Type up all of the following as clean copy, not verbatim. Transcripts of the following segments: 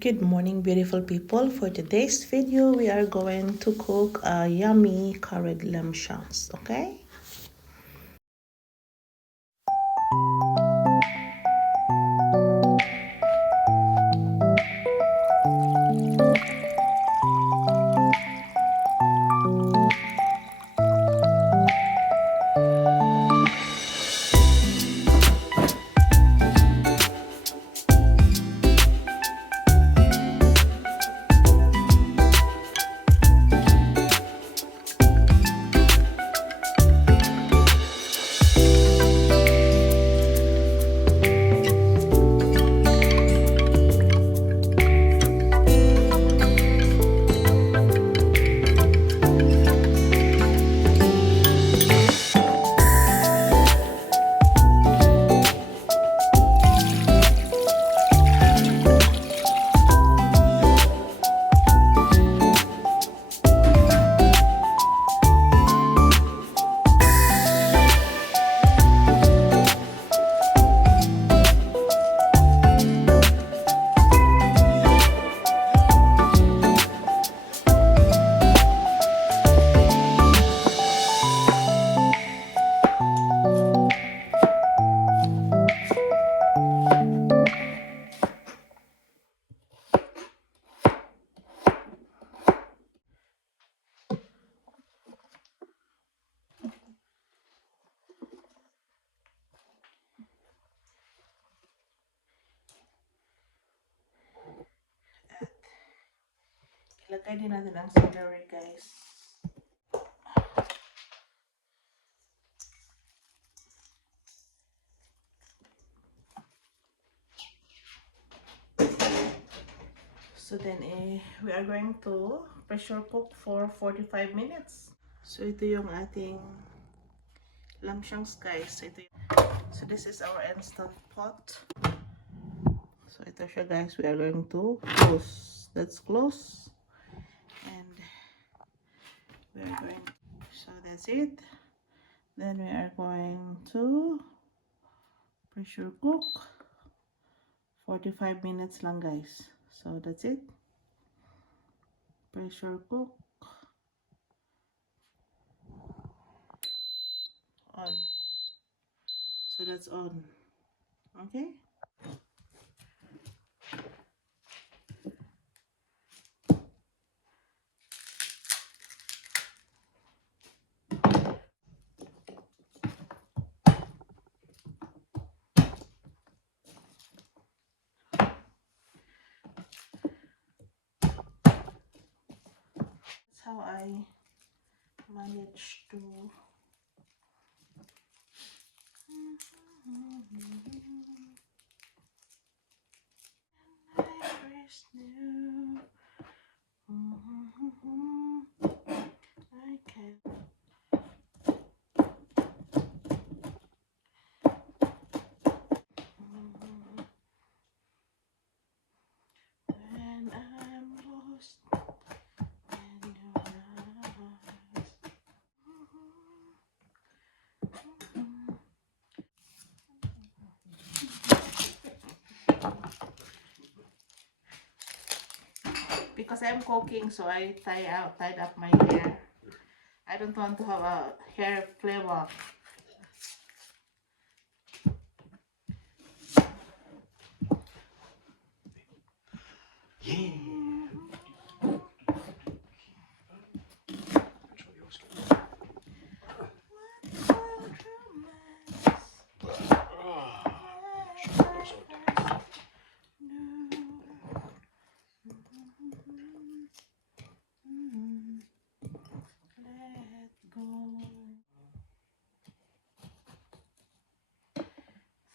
Good morning, beautiful people. For today's video, we are going to cook a yummy curried lamb shanks, okay? Ilagay din natin ang celery, guys. So then, we are going to pressure cook for 45 minutes. So ito yung ating lamb shanks, guys. So this is our instant pot. So ito siya, guys. We are going to close. Let's close. And we are going, so that's it. Then we are going to pressure cook 45 minutes lang, guys. So that's it. Pressure cook on. So that's on. Okay. How I manage to I first knew I can when I'm lost in your eyes. Because I'm cooking, so I tied up my hair. I don't want to have a hair flavor. Let go.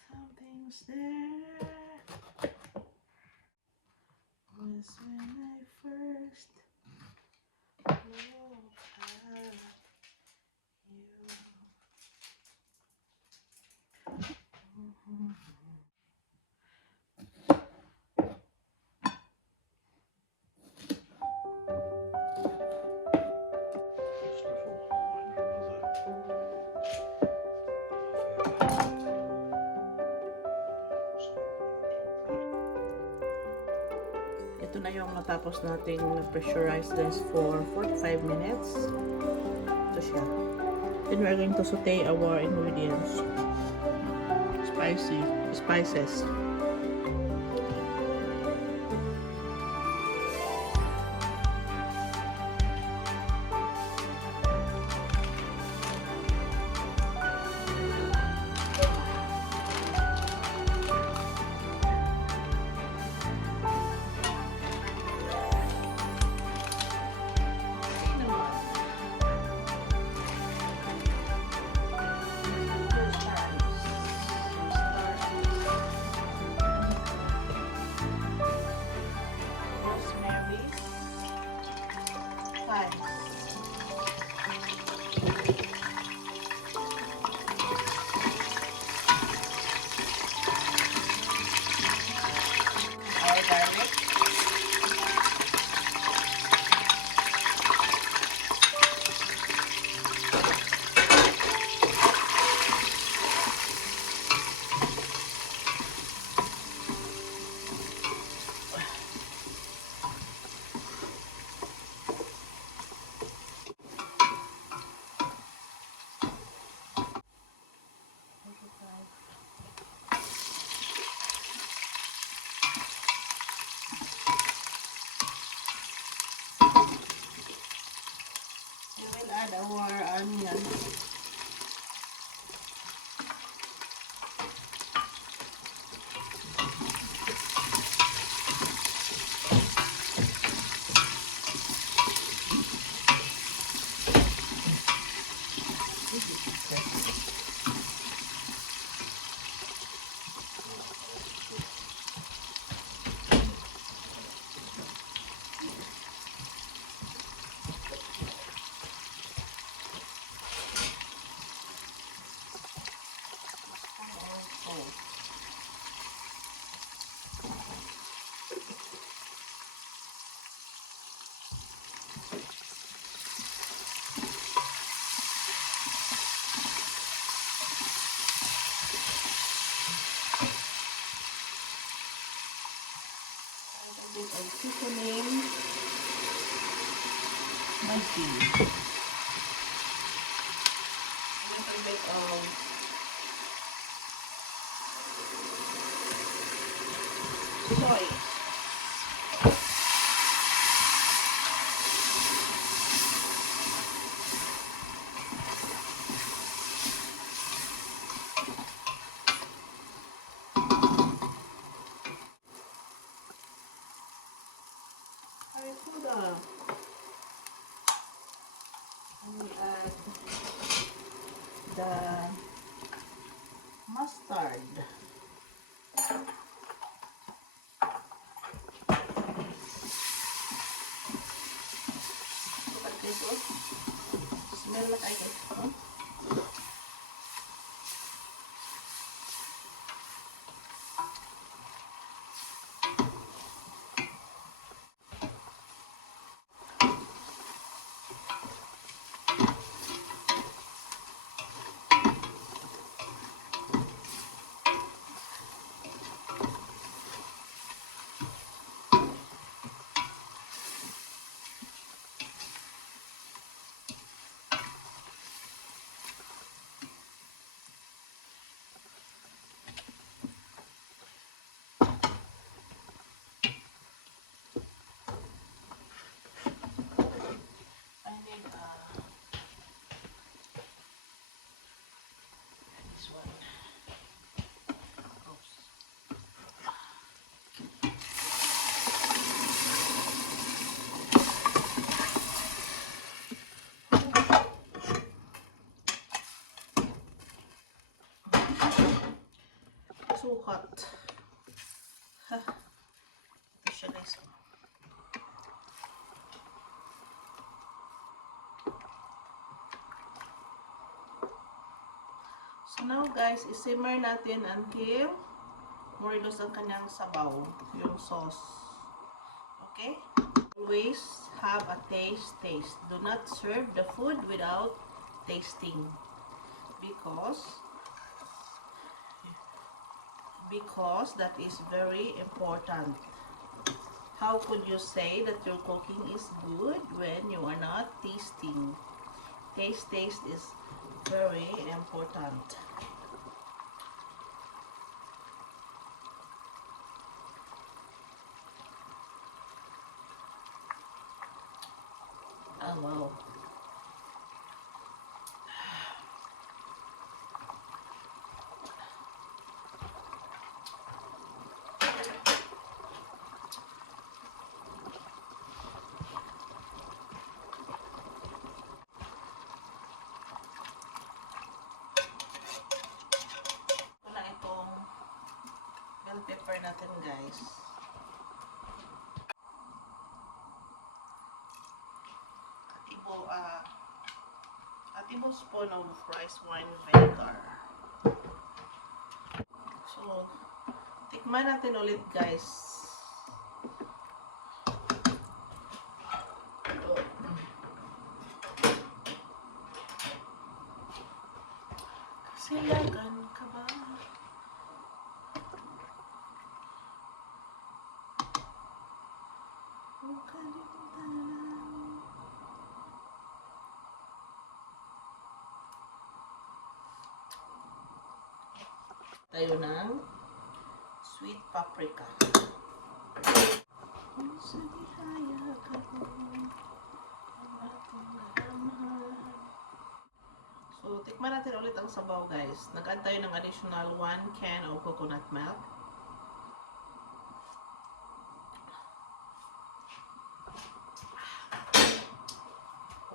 Something's there. Whisper. ito na yung natapos nating pressurize this for 45 minutes. Ito siya. Then we're going to saute our ingredients. Spices. Add our onion. A bit of seasoning, maggi, a little bit of soy. Soda. And we add the mustard. Look at this one. Smell like I get huh? So hot. Ito siya guys. So now guys, isimmer natin until murilos ang kanyang sabaw, yung sauce. Okay? Always have a taste. Do not serve the food without tasting. Because that is very important. How could you say that your cooking is good when you are not tasting? Taste is very important. Oh wow. Ito na itong bell pepper natin, guys. A tablespoon of rice wine vinegar. So, tikman natin ulit, guys. Silagan ka ba? Huwag kalimutan. Tayo ng sweet paprika. Sa bihaya ka mo, ang ating nagmamahal. So, tikman natin ulit ang sabaw, guys. Nag-add tayo ng additional 1 can of coconut milk.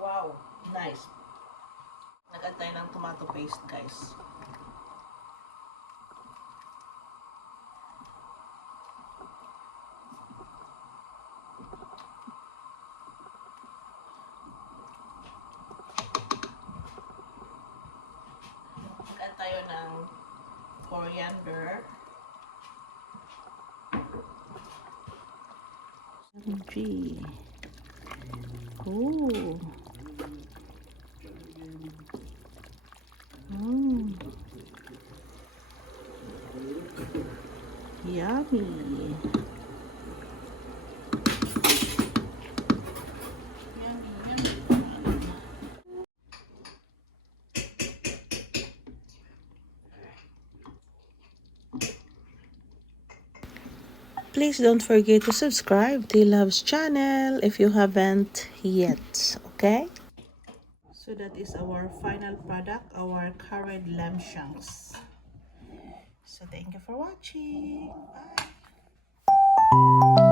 Wow, nice. Nag-add tayo ng tomato paste, guys. Nag-add tayo ng coriander. G. Oh. Yummy. Please don't forget to subscribe to Love's channel if you haven't yet, okay? So that is our final product, our curried lamb shanks. So thank you for watching. Bye.